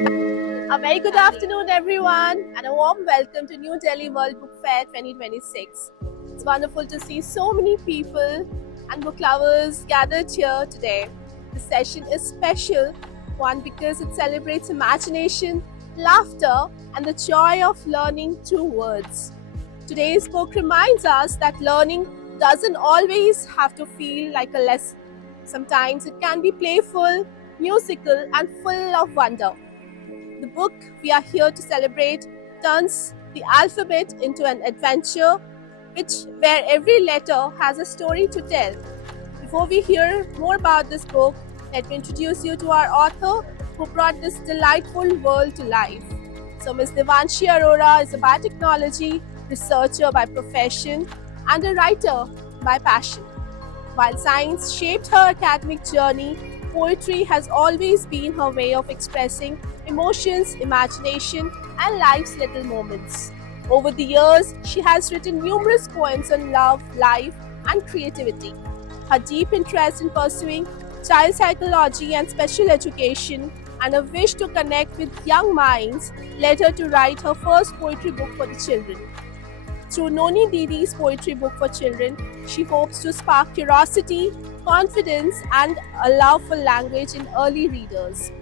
A very good afternoon, everyone, and a warm welcome to New Delhi World Book Fair 2026. It's wonderful to see so many people and book lovers gathered here today. This session is special, one because it celebrates imagination, laughter, and the joy of learning through words. Today's book reminds us that learning doesn't always have to feel like a lesson. Sometimes it can be playful, musical, and full of wonder. The book we are here to celebrate turns the alphabet into an adventure where every letter has a story to tell. Before we hear more about this book, let me introduce you to our author who brought this delightful world to life. So Ms. Devanshi Arora is a biotechnology researcher by profession and a writer by passion. While science shaped her academic journey, poetry has always been her way of expressing emotions, imagination, and life's little moments. Over the years, she has written numerous poems on love, life, and creativity. Her deep interest in pursuing child psychology and special education and a wish to connect with young minds led her to write her first poetry book for the children. Through Noni Didi's poetry book for children, she hopes to spark curiosity, confidence, and a love for language in early readers.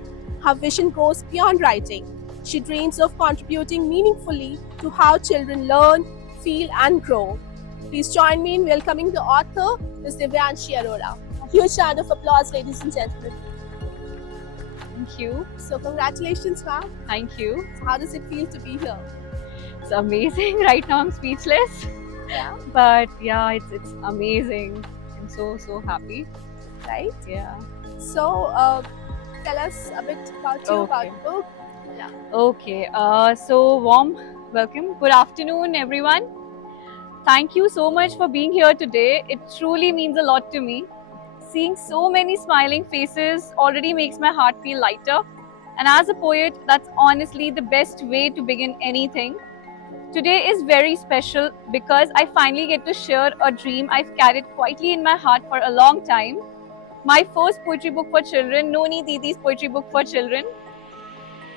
Her vision goes beyond writing. She dreams of contributing meaningfully to how children learn, feel, and grow. Please join me in welcoming the author, Ms. Divyanshi Arora. A huge round of applause, ladies and gentlemen. Thank you. So, congratulations, ma'am. Thank you. So how does it feel to be here? It's amazing. Right now I'm speechless. Yeah. But yeah, it's amazing. I'm so happy. Right? Yeah. So, tell us a bit about you, about Okay. the book. Yeah. Okay. So warm welcome. Good afternoon, everyone. Thank you so much for being here today. It truly means a lot to me. Seeing so many smiling faces already makes my heart feel lighter. And as a poet, that's honestly the best way to begin anything. Today is very special because I finally get to share a dream I've carried quietly in my heart for a long time. My first poetry book for children, Noni Didi's poetry book for children.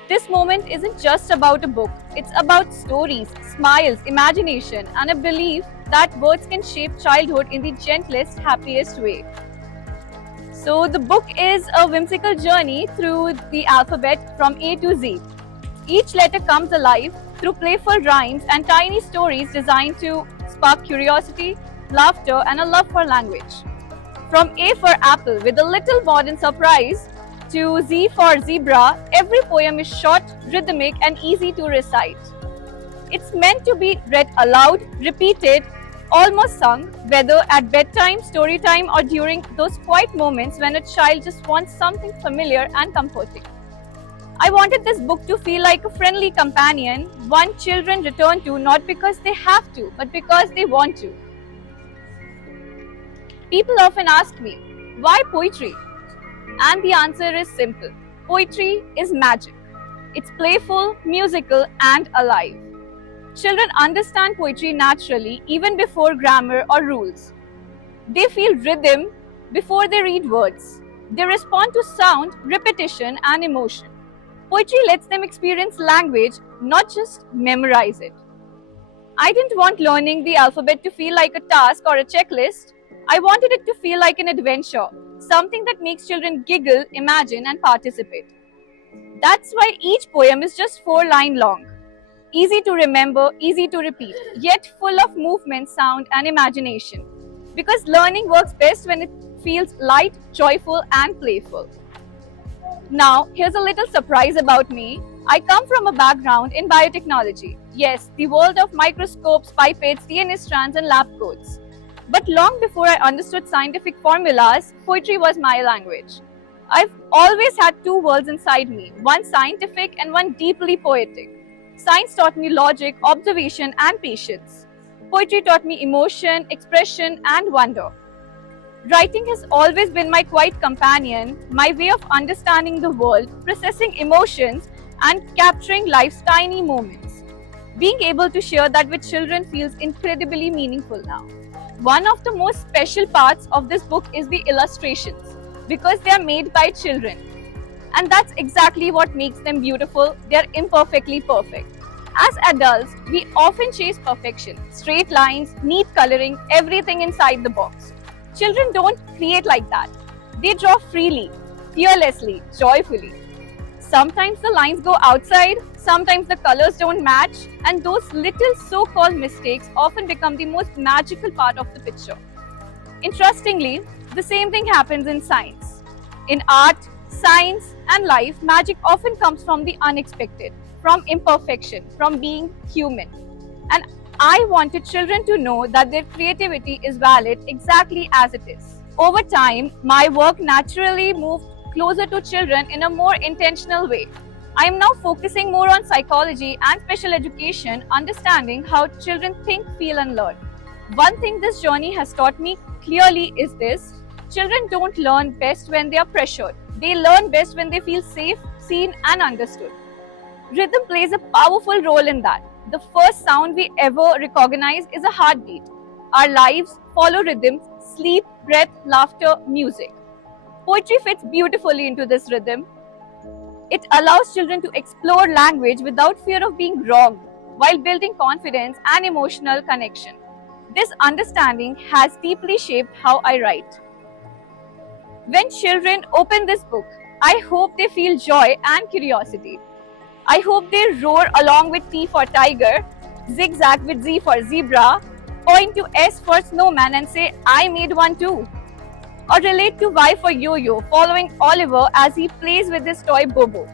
This moment isn't just about a book, it's about stories, smiles, imagination, and a belief that words can shape childhood in the gentlest, happiest way. So, the book is a whimsical journey through the alphabet from A to Z. Each letter comes alive through playful rhymes and tiny stories designed to spark curiosity, laughter, and a love for language. From A for apple with a little modern surprise to Z for zebra, every poem is short, rhythmic, and easy to recite. It's meant to be read aloud, repeated, almost sung, whether at bedtime, story time, or during those quiet moments when a child just wants something familiar and comforting. I wanted this book to feel like a friendly companion, one children return to not because they have to, but because they want to. People often ask me, why poetry? And the answer is simple. Poetry is magic. It's playful, musical, and alive. Children understand poetry naturally even before grammar or rules. They feel rhythm before they read words. They respond to sound, repetition, and emotion. Poetry lets them experience language, not just memorize it. I didn't want learning the alphabet to feel like a task or a checklist. I wanted it to feel like an adventure, something that makes children giggle, imagine, and participate. That's why each poem is just 4 lines long. Easy to remember, easy to repeat, yet full of movement, sound, and imagination. Because learning works best when it feels light, joyful, and playful. Now, here's a little surprise about me. I come from a background in biotechnology. Yes, the world of microscopes, pipettes, DNA strands, and lab coats. But long before I understood scientific formulas, poetry was my language. I've always had two worlds inside me, one scientific and one deeply poetic. Science taught me logic, observation, and patience. Poetry taught me emotion, expression, and wonder. Writing has always been my quiet companion, my way of understanding the world, processing emotions, and capturing life's tiny moments. Being able to share that with children feels incredibly meaningful now. One of the most special parts of this book is the illustrations, because they are made by children. And that's exactly what makes them beautiful. They're imperfectly perfect. As adults, we often chase perfection, straight lines, neat coloring, everything inside the box. Children don't create like that. They draw freely, fearlessly, joyfully. Sometimes the lines go outside, sometimes the colors don't match, and those little so called mistakes often become the most magical part of the picture. Interestingly, the same thing happens in science. In art, science, and life, magic often comes from the unexpected, from imperfection, from being human. And I wanted children to know that their creativity is valid exactly as it is. Over time, my work naturally moved closer to children in a more intentional way. I am now focusing more on psychology and special education, understanding how children think, feel, and learn. One thing this journey has taught me clearly is this: children don't learn best when they are pressured. They learn best when they feel safe, seen, and understood. Rhythm plays a powerful role in that. The first sound we ever recognize is a heartbeat. Our lives follow rhythms: sleep, breath, laughter, music. Poetry fits beautifully into this rhythm. It allows children to explore language without fear of being wrong, while building confidence and emotional connection. This understanding has deeply shaped how I write. When children open this book, I hope they feel joy and curiosity. I hope they roar along with T for tiger, zigzag with Z for zebra, point to S for snowman and say, I made one too. Or relate to Y for yo-yo, following Oliver as he plays with his toy Bobo.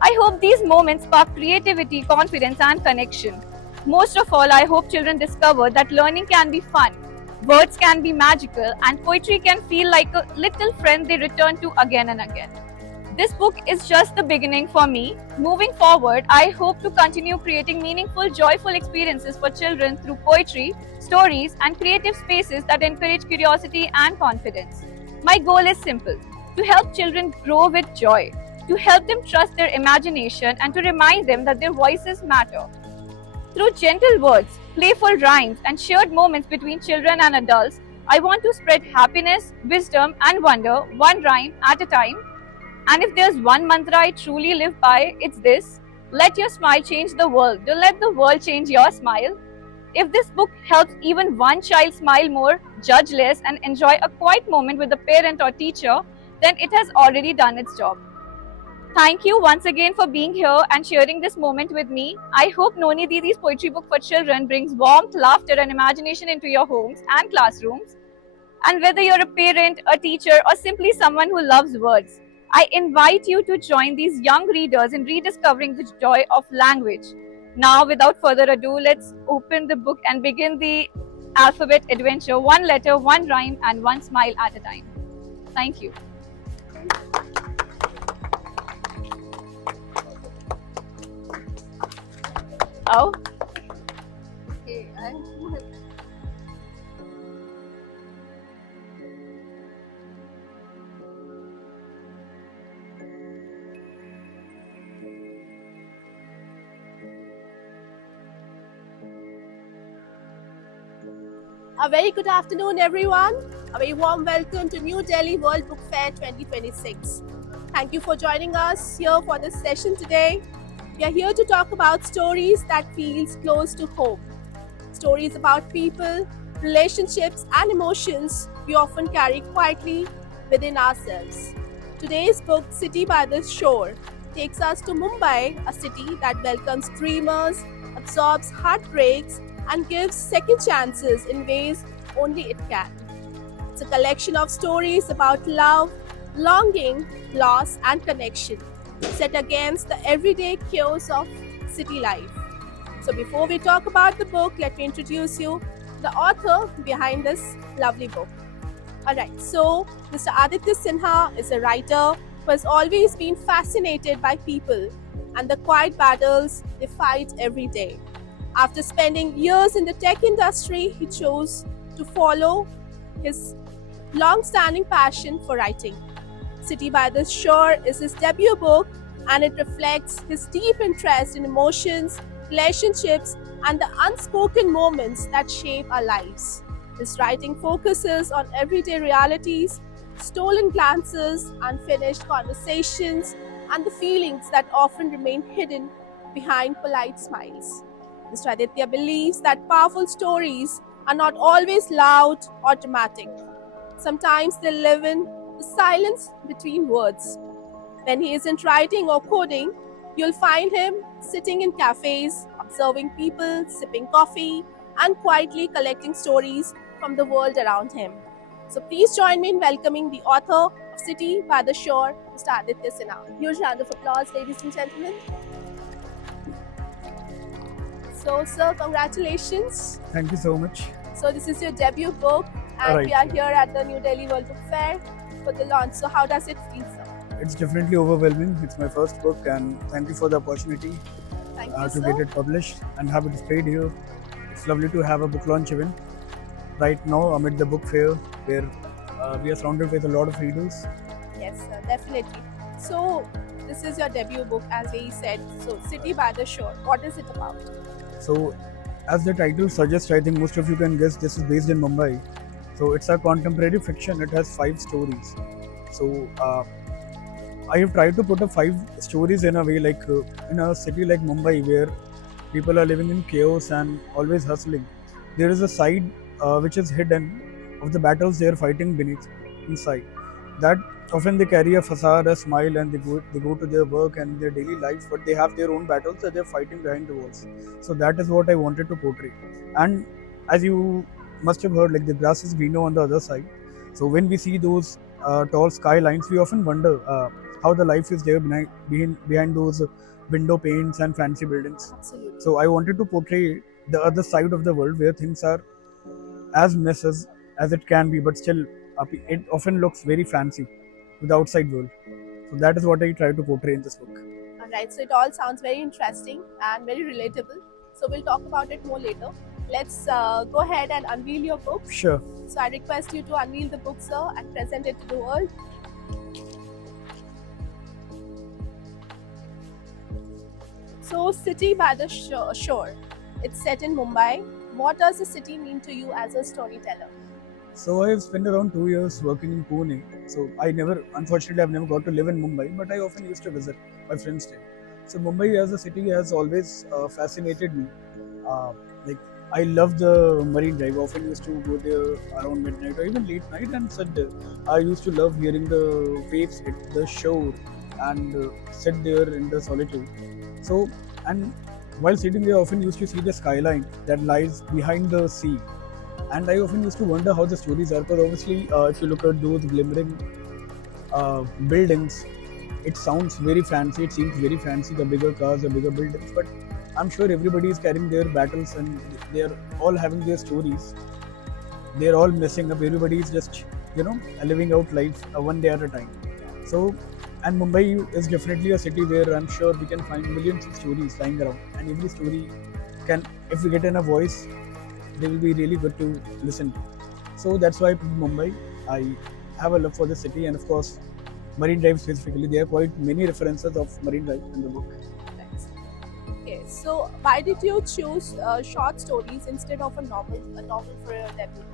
I hope these moments spark creativity, confidence, and connection. Most of all, I hope children discover that learning can be fun, words can be magical, and poetry can feel like a little friend they return to again and again. This book is just the beginning for me. Moving forward, I hope to continue creating meaningful, joyful experiences for children through poetry, stories, and creative spaces that encourage curiosity and confidence. My goal is simple: to help children grow with joy, to help them trust their imagination, and to remind them that their voices matter. Through gentle words, playful rhymes, and shared moments between children and adults, I want to spread happiness, wisdom, and wonder one rhyme at a time. And if there's one mantra I truly live by, it's this: let your smile change the world. Don't let the world change your smile. If this book helps even one child smile more, judge less, and enjoy a quiet moment with a parent or teacher, then it has already done its job. Thank you once again for being here and sharing this moment with me. I hope Noni Didi's poetry book for children brings warmth, laughter, and imagination into your homes and classrooms. And whether you're a parent, a teacher, or simply someone who loves words, I invite you to join these young readers in rediscovering the joy of language. Now, without further ado, let's open the book and begin the alphabet adventure, one letter, one rhyme, and one smile at a time. Thank you. Oh. Okay, A very good afternoon, everyone. A very warm welcome to New Delhi World Book Fair 2026. Thank you for joining us here for this session today. We are here to talk about stories that feels close to home. Stories about people, relationships, and emotions we often carry quietly within ourselves. Today's book, City by the Shore, takes us to Mumbai, a city that welcomes dreamers, absorbs heartbreaks, and gives second chances in ways only it can. It's a collection of stories about love, longing, loss, and connection, set against the everyday chaos of city life. So before we talk about the book, let me introduce you the author behind this lovely book. Alright, so Mr. Aditya Sinha is a writer who has always been fascinated by people and the quiet battles they fight every day. After spending years in the tech industry, he chose to follow his long-standing passion for writing. City by the Shore is his debut book, and it reflects his deep interest in emotions, relationships, and the unspoken moments that shape our lives. His writing focuses on everyday realities, stolen glances, unfinished conversations, and the feelings that often remain hidden behind polite smiles. Mr. Aditya believes that powerful stories are not always loud or dramatic. Sometimes they live in the silence between words. When he isn't writing or coding, you'll find him sitting in cafes, observing people, sipping coffee, and quietly collecting stories from the world around him. So please join me in welcoming the author of City by the Shore, Mr. Aditya Sinha. Huge round of applause, ladies and gentlemen. So, sir, congratulations. Thank you so much. So, this is your debut book, and Right. we are here at the New Delhi World Book Fair for the launch. So, how does it feel, sir? It's definitely overwhelming. It's my first book, and thank you for the opportunity Thank you, to sir. get it published and have it displayed here. It's lovely to have a book launch event right now amid the book fair where we are surrounded with a lot of readers. Yes, sir, definitely. So, this is your debut book, as we said. So, City by the Shore. What is it about? So, as the title suggests, I think most of you can guess this is based in Mumbai. So, it's a contemporary fiction. It has 5 stories. So, I have tried to put up 5 stories in a way like in a city like Mumbai where people are living in chaos and always hustling. There is a side which is hidden of the battles they are fighting beneath inside. That often they carry a facade, a smile, and they go to their work and their daily life, but they have their own battles that they're fighting behind the walls. So that is what I wanted to portray. And as you must have heard, like the grass is greener on the other side. So when we see those tall skylines, we often wonder how the life is there behind those window panes and fancy buildings. Absolutely. So I wanted to portray the other side of the world where things are as mess as it can be, but still it often looks very fancy to the outside world. So that is what I try to portray in this book. Alright, so it all sounds very interesting and very relatable. So, we'll talk about it more later. Let's go ahead and unveil your book. Sure. So, I request you to unveil the book, sir, and present it to the world. So, City by the Shore. It's set in Mumbai. What does the city mean to you as a storyteller? So I have spent around 2 years working in Pune. So unfortunately, I've never got to live in Mumbai, but I often used to visit my friends there. So Mumbai as a city has always fascinated me. Like I love the Marine Drive. I often used to go there around midnight or even late night and sit there. I used to love hearing the waves hit the shore and sit there in the solitude. So and while sitting there, I often used to see the skyline that lies behind the sea. And I often used to wonder how the stories are, because obviously, if you look at those glimmering buildings, it sounds very fancy. It seems very fancy, the bigger cars, the bigger buildings. But I'm sure everybody is carrying their battles and they are all having their stories. They're all messing up. Everybody is just, living out life one day at a time. So, and Mumbai is definitely a city where I'm sure we can find millions of stories lying around. And every story can, if we get in a voice, they will be really good to listen to. So that's why I picked Mumbai. I have a love for the city, and of course, Marine Drive specifically. There are quite many references of Marine Drive in the book. Thanks. Okay, so why did you choose short stories instead of a novel for your debut?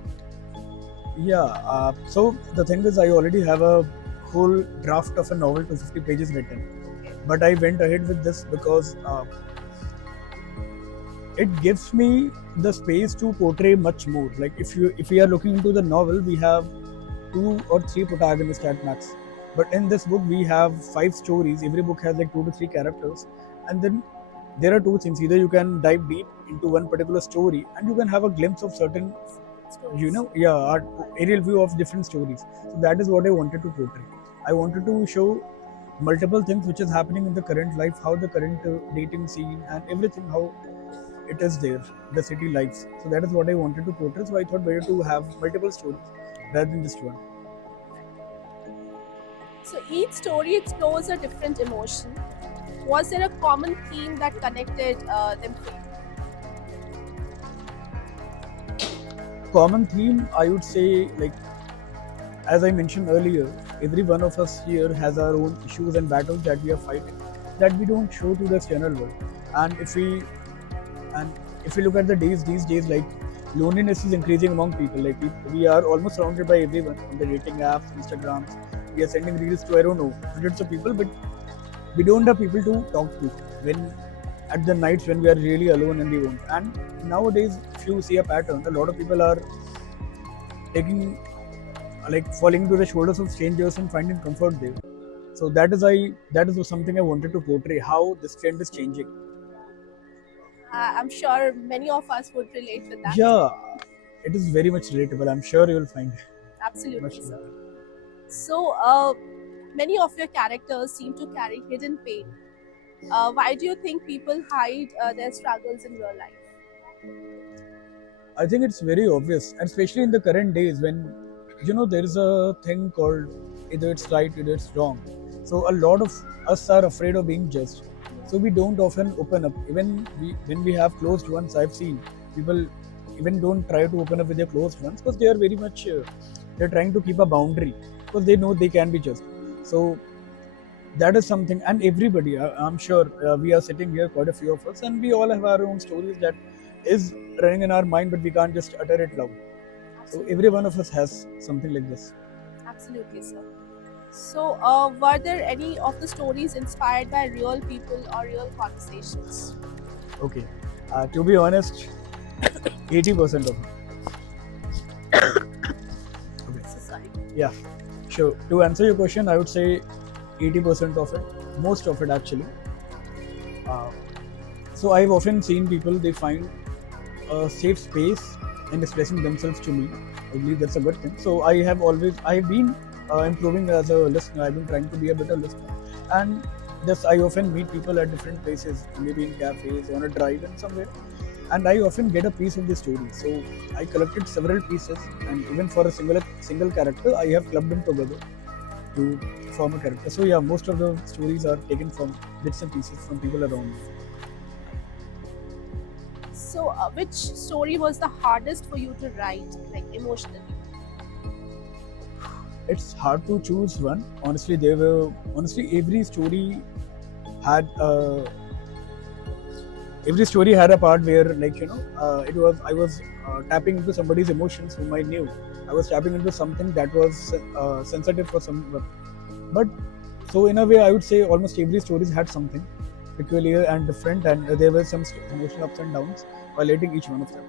Yeah, so the thing is, I already have a whole draft of a novel, 250 pages written. Okay. But I went ahead with this because it gives me the space to portray much more. Like if we are looking into the novel, we have 2 or 3 protagonists at max. But in this book, we have 5 stories. Every book has like 2 to 3 characters, and then there are 2 things. Either you can dive deep into one particular story, and you can have a glimpse of certain, Stories. aerial view of different stories. So that is what I wanted to portray. I wanted to show multiple things which is happening in the current life, how the current dating scene and everything, how it is there, the city lives. So that is what I wanted to portray. So I thought better to have multiple stories rather than just one. So each story explores a different emotion. Was there a common theme that connected them for you? Common theme, I would say, like as I mentioned earlier, every one of us here has our own issues and battles that we are fighting that we don't show to the external world. And if we look at these days, like loneliness is increasing among people. Like we are almost surrounded by everyone on the dating apps, Instagrams. We are sending reels to, I don't know, hundreds of people, but we don't have people to talk to when at the nights when we are really alone and we won't. And nowadays, if you see a pattern, a lot of people are taking, like, falling into the shoulders of strangers and finding comfort there. So that is something I wanted to portray, how this trend is changing. I'm sure many of us would relate with that. Yeah, it is very much relatable. I'm sure you will find it Absolutely, much sir. relatable. So, many of your characters seem to carry hidden pain. Why do you think people hide their struggles in real life? I think it's very obvious, and especially in the current days when there is a thing called either it's right, either it's wrong. So a lot of us are afraid of being judged. So we don't often open up. Even when we have closed ones, I've seen people even don't try to open up with their closed ones because they are very much they're trying to keep a boundary because they know they can be judged. So that is something, and everybody, I'm sure we are sitting here, quite a few of us, and we all have our own stories that is running in our mind, but we can't just utter it loud. So every one of us has something like this. Absolutely, sir. So, were there any of the stories inspired by real people or real conversations? Okay, to be honest, 80% of it. Okay, So sorry. yeah, sure. To answer your question, I would say 80% of it, most of it actually. Uh, so I've often seen people, they find a safe space in expressing themselves to me. I believe that's a good thing. So I've been improving as a listener. I've been trying to be a better listener, and thus I often meet people at different places, maybe in cafes, on a drive, and somewhere, and I often get a piece of the story. So I collected several pieces, and even for a single character, I have clubbed them together to form a character. So yeah, most of the stories are taken from bits and pieces from people around me. So, which story was the hardest for you to write, like emotionally? It's hard to choose one. Honestly, every story had a part where, like, I was tapping into somebody's emotions whom I knew. I was tapping into something that was sensitive for someone. But so in a way, I would say almost every story had something peculiar and different, and there were some emotional ups and downs while writing each one of them.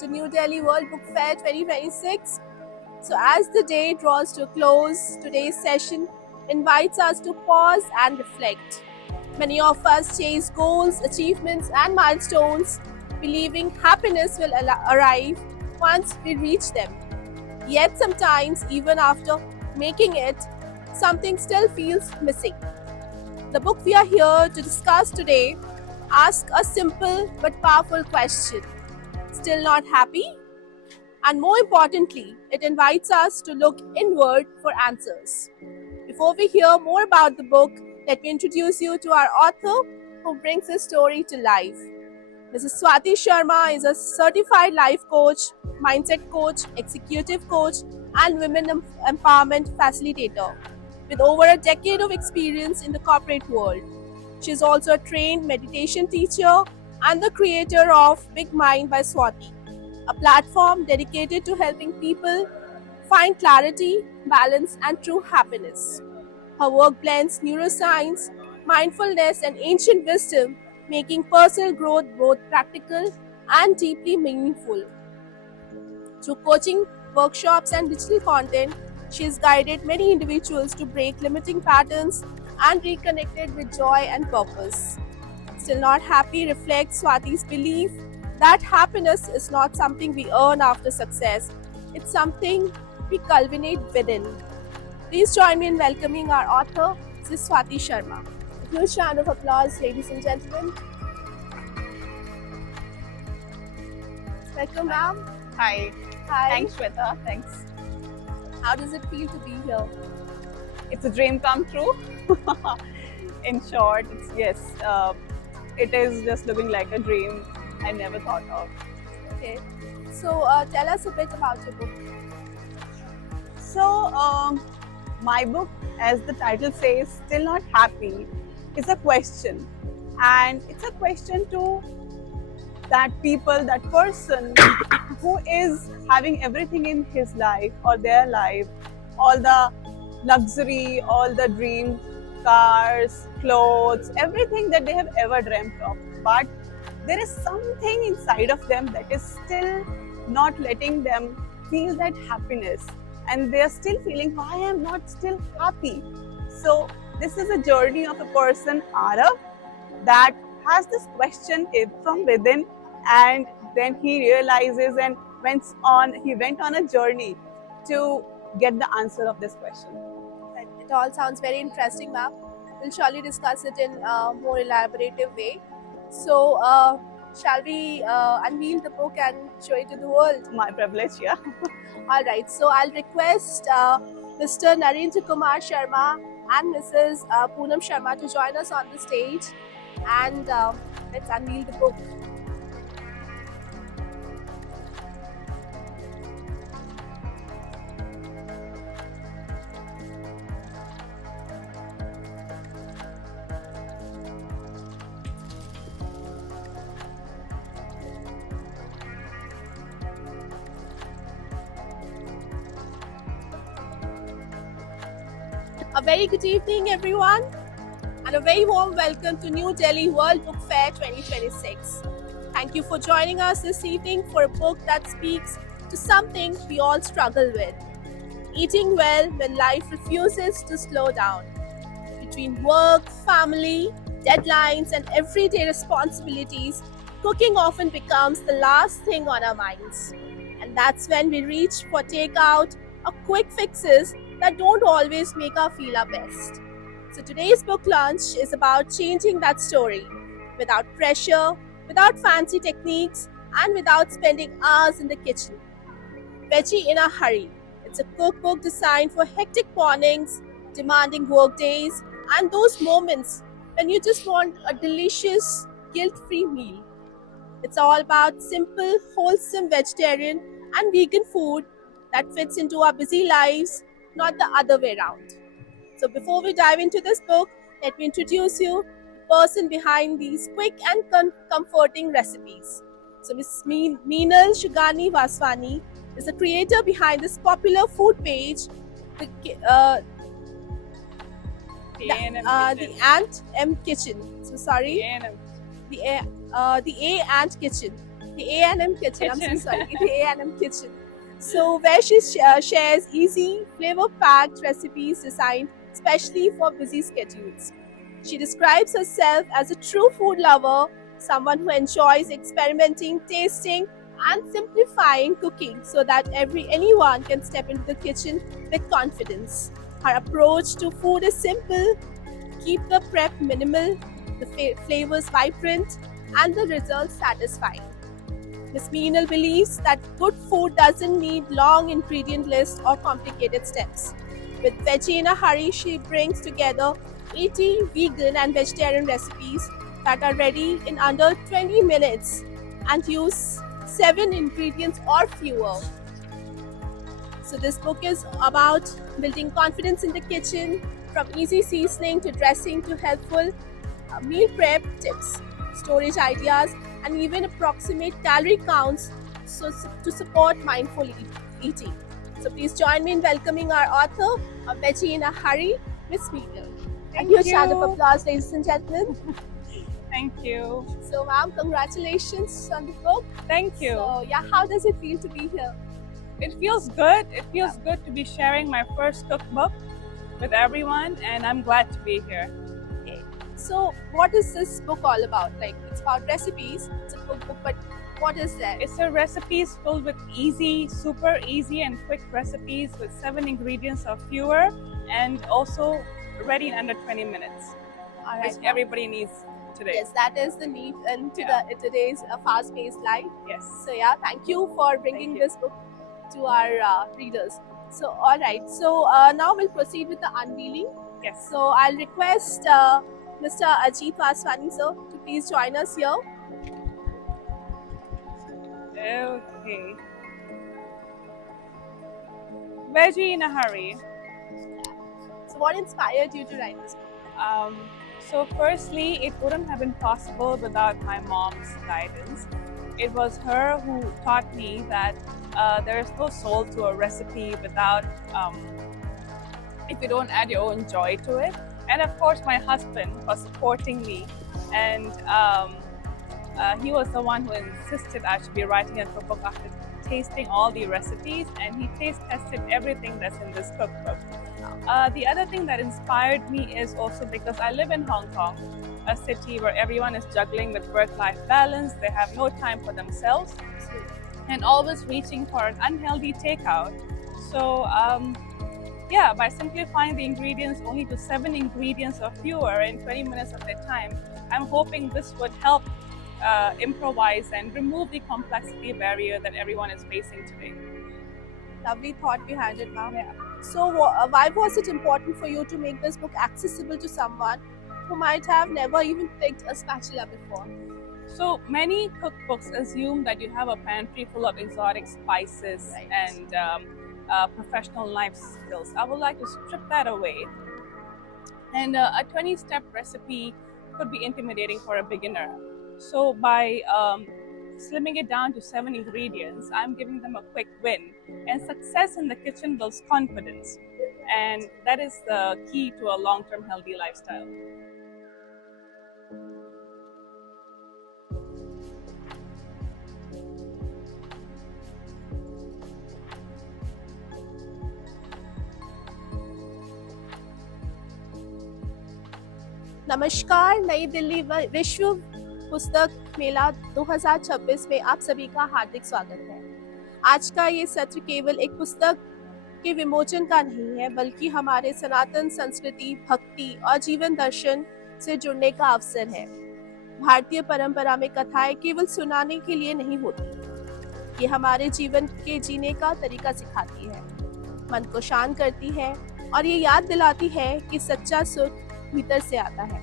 To New Delhi World Book Fair 2026. So, as the day draws to a close, today's session invites us to pause and reflect. Many of us chase goals, achievements, and milestones, believing happiness will arrive once we reach them. Yet, sometimes, even after making it, something still feels missing. The book we are here to discuss today asks a simple but powerful question: still not happy? And more importantly, it invites us to look inward for answers. Before we hear more about the book, let me introduce you to our author who brings this story to life. Mrs. Swati Sharma is a certified life coach, mindset coach, executive coach, and women empowerment facilitator with over a decade of experience in the corporate world. She is also a trained meditation teacher and the creator of Big Mind by Swati, a platform dedicated to helping people find clarity, balance, and true happiness. Her work blends neuroscience, mindfulness, and ancient wisdom, making personal growth both practical and deeply meaningful. Through coaching, workshops, and digital content, she has guided many individuals to break limiting patterns and reconnected with joy and purpose. Still Not Happy reflects Swati's belief that happiness is not something we earn after success, it's something we cultivate within. Please join me in welcoming our author, Ms. Swati Sharma. A huge round of applause, ladies and gentlemen. Welcome, ma'am. Hi. Hi. Thanks, Shweta. Thanks. How does it feel to be here? It's a dream come true. In short, it's yes, it is just looking like a dream I never thought of. Okay. So tell us a bit about your book. So, my book, as the title says, Still Not Happy, is a question. And it's a question to that people, that person who is having everything in his life or their life, all the luxury, all the dream cars, clothes, everything that they have ever dreamt of. But there is something inside of them that is still not letting them feel that happiness, and they are still feeling, why I am not still happy. So this is a journey of a person, Arav, that has this question from within, and then he realizes and he went on a journey to get the answer of this question. It all sounds very interesting, ma'am. We'll surely discuss it in a more elaborative way. So, shall we unveil the book and show it to the world? My privilege, yeah. All right. So, I'll request Mr. Narendra Kumar Sharma and Mrs. Poonam Sharma to join us on the stage, and let's unveil the book. A very good evening, everyone, and a very warm welcome to New Delhi World Book Fair 2026. Thank you for joining us this evening for a book that speaks to something we all struggle with: eating well when life refuses to slow down. Between work, family, deadlines, and everyday responsibilities, cooking often becomes the last thing on our minds. And that's when we reach for takeout or quick fixes that don't always make us feel our best. So today's book launch is about changing that story without pressure, without fancy techniques, and without spending hours in the kitchen. Veggie in a Hurry. It's a cookbook designed for hectic mornings, demanding work days, and those moments when you just want a delicious, guilt-free meal. It's all about simple, wholesome vegetarian and vegan food that fits into our busy lives, not the other way around. So before we dive into this book, let me introduce you the person behind these quick and comforting recipes. So Ms. Meenal Shugani Vaswani is the creator behind this popular food page, the Ant M Kitchen. So sorry, the A and Kitchen, the A and M Kitchen. I'm so sorry, the A and M Kitchen. So where she shares easy, flavor-packed recipes designed especially for busy schedules. She describes herself as a true food lover, someone who enjoys experimenting, tasting, and simplifying cooking so that anyone can step into the kitchen with confidence. Her approach to food is simple: keep the prep minimal, the flavors vibrant, and the results satisfying. Ms. Meenal believes that good food doesn't need long ingredient lists or complicated steps. With Veggie in a Hurry, she brings together 80 vegan and vegetarian recipes that are ready in under 20 minutes and use 7 ingredients or fewer. So this book is about building confidence in the kitchen, from easy seasoning to dressing to helpful meal prep tips, storage ideas, and even approximate calorie counts to support mindful eating. So please join me in welcoming our author of Veggie in a Hurry, Ms. Meenal. Thank Huge you. round of applause, ladies and gentlemen. Thank you. So ma'am, congratulations on the book. Thank you. So yeah, how does it feel to be here? It feels good. It feels good to be sharing my first cookbook with everyone, and I'm glad to be here. So what is this book all about? Like, it's about recipes, it's a cookbook, but what is that? It's a recipes filled with super easy and quick recipes with 7 ingredients or fewer, and also ready in under 20 minutes, All right, which everybody needs today. Yes, that is the need in today's fast-paced life. Yes. So yeah, thank you for bringing Thank you. this book to our readers. So all right, so now we'll proceed with the unveiling. Yes. So I'll request Mr. Ajit Vaswani, sir, to please join us here. Okay. Veggie in a hurry. So, what inspired you to write this book? So, firstly, it wouldn't have been possible without my mom's guidance. It was her who taught me that there is no soul to a recipe without if you don't add your own joy to it. And of course, my husband for supporting me, and he was the one who insisted I should be writing a cookbook after tasting all the recipes, and he taste tested everything that's in this cookbook. The other thing that inspired me is also because I live in Hong Kong, a city where everyone is juggling with work-life balance. They have no time for themselves and always reaching for an unhealthy takeout. So yeah, by simplifying the ingredients only to 7 ingredients or fewer in 20 minutes of their time, I'm hoping this would help improvise and remove the complexity barrier that everyone is facing today. Lovely thought behind it, ma'am. Yeah. So, why was it important for you to make this book accessible to someone who might have never even picked a spatula before? So many cookbooks assume that you have a pantry full of exotic spices Right. and professional life skills. I would like to strip that away. And a 20-step recipe could be intimidating for a beginner. So by slimming it down to 7 ingredients, I'm giving them a quick win. And success in the kitchen builds confidence. And that is the key to a long-term healthy lifestyle. नमस्कार, नई दिल्ली विश्व पुस्तक मेला 2026 में आप सभी का हार्दिक स्वागत है। आज का ये सत्र केवल एक पुस्तक के विमोचन का नहीं है, बल्कि हमारे सनातन संस्कृति, भक्ति और जीवन दर्शन से जुड़ने का अवसर है। भारतीय परंपरा में कथाएं केवल सुनाने के लिए नहीं होती, ये हमारे जीवन के जीने का तरीका सिखाती है, मन को शांत करती है और ये याद दिलाती है कि सच्चा सुख भीतर से आता है।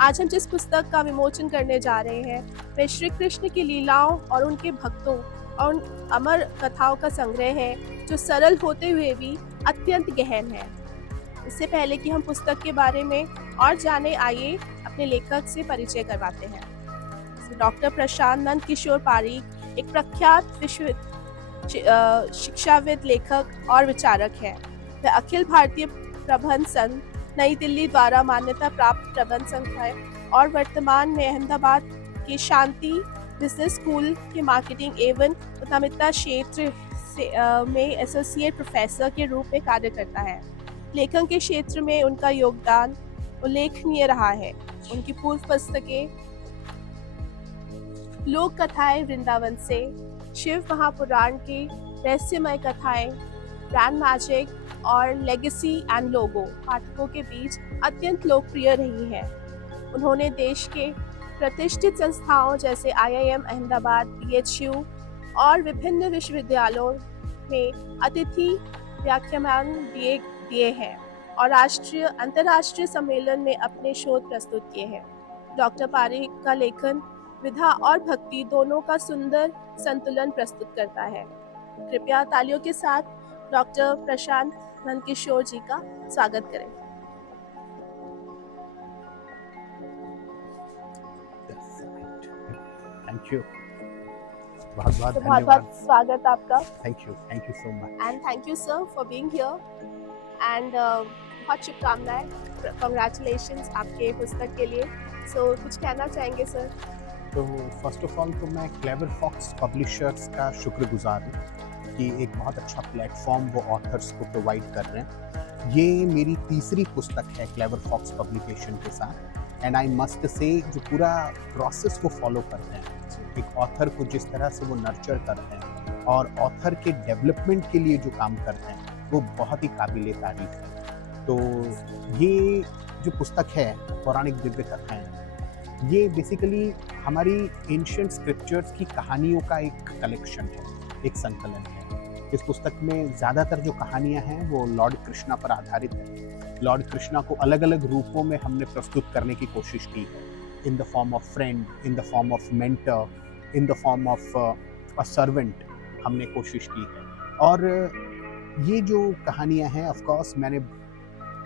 आज हम जिस पुस्तक का विमोचन करने जा रहे हैं, वह श्री कृष्ण की लीलाओं और उनके भक्तों और उन अमर कथाओं का संग्रह है, जो सरल होते हुए भी अत्यंत गहन है। इससे पहले कि हम पुस्तक के बारे में और जाने, आइए अपने लेखक से परिचय करवाते हैं। डॉक्टर प्रशांत नंद किशोर पारीक एक प्रख्यात विश्व शिक्षाविद, लेखक और विचारक है। वह अखिल भारतीय प्रबंध संघ नई दिल्ली द्वारा मान्यता प्राप्त प्रबंध संघ है और वर्तमान में अहमदाबाद के शांति बिजनेस स्कूल के मार्केटिंग एवं उद्यमिता क्षेत्र में एसोसिएट प्रोफेसर के रूप में कार्य करता है। लेखन के क्षेत्र में उनका योगदान उल्लेखनीय रहा है। उनकी पूर्व पुस्तकें लोक कथाएं वृंदावन से, शिव महापुराण की रहस्यमय कथाएं, ब्रांड मैजिक और लेगेसी एंड लोगो पाठकों के बीच अत्यंत लोकप्रिय रही है। उन्होंने देश के प्रतिष्ठित संस्थाओं जैसे IIM अहमदाबाद, BHU और विभिन्न विश्वविद्यालयों में अतिथि व्याख्यान दिए हैं और राष्ट्रीय अंतर्राष्ट्रीय सम्मेलन में अपने शोध प्रस्तुत किए हैं। डॉक्टर पारीक का लेखन विधा और भक्ति दोनों का सुंदर संतुलन प्रस्तुत करता है। कृपया तालियों के साथ डॉक्टर प्रशांत नंद किशोर जी का स्वागत करें। थैंक यू, बहुत बहुत तो धन्यवाद। बहुत स्वागत आपका। Thank you so much. And thank you sir for being here and बहुत शुभकामनाएं, कांग्रेचुलेशंस आपके पुस्तक के लिए। सो कुछ कहना चाहेंगे सर? तो फर्स्ट ऑफ ऑल तो मैं क्लेवर फॉक्स पब्लिशर्स का शुक्रगुजार हूँ कि एक बहुत अच्छा प्लेटफॉर्म वो ऑथर्स को प्रोवाइड कर रहे हैं। ये मेरी तीसरी पुस्तक है क्लेवर फॉक्स पब्लिकेशन के साथ, एंड आई मस्ट से जो पूरा प्रोसेस वो फॉलो करते हैं, एक ऑथर को जिस तरह से वो नर्चर करते हैं और ऑथर के डेवलपमेंट के लिए जो काम करते हैं, वो बहुत ही काबिल तारीफ है। तो ये जो पुस्तक है पौराणिक दिव्य कथाएं, ये बेसिकली हमारी एंशिएंट स्क्रिप्चर्स की कहानियों का एक कलेक्शन है, एक संकलन है। इस पुस्तक में ज़्यादातर जो कहानियाँ हैं वो लॉर्ड कृष्णा पर आधारित है। लॉर्ड कृष्णा को अलग अलग रूपों में हमने प्रस्तुत करने की कोशिश की है, in the form of friend, in the form of mentor, in the form of a servant हमने कोशिश की है। और ये जो कहानियाँ हैं ऑफ कोर्स मैंने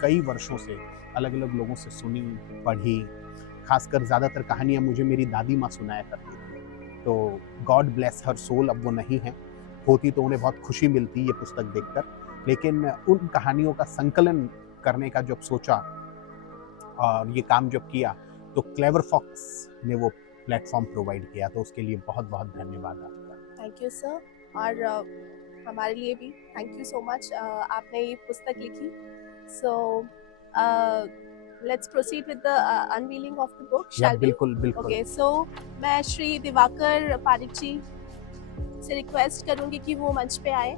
कई वर्षों से अलग अलग लोगों से सुनी, पढ़ी। खासकर ज़्यादातर कहानियाँ मुझे मेरी दादी माँ सुनाया करती थी, तो गॉड ब्लेस हर सोल, अब वो नहीं है। होती तो उन्हें बहुत खुशी मिलती ये पुस्तक देखकर, लेकिन उन कहानियों का संकलन करने का जब सोचा और ये काम जब किया तो क्लेवर फॉक्स ने वो प्लेटफॉर्म प्रोवाइड किया, तो उसके लिए बहुत बहुत धन्यवाद आपका। थैंक यू सर, और हमारे लिए भी थैंक यू सो मच, आपने ये पुस्तक लिखी। So let's proceed with the unveiling of the book, shall we? बिल्कुल बिल्कुल। ओके, सो मैं श्री दिवाकर पारिक जी से रिक्वेस्ट करूंगी कि वो मंच पे आए।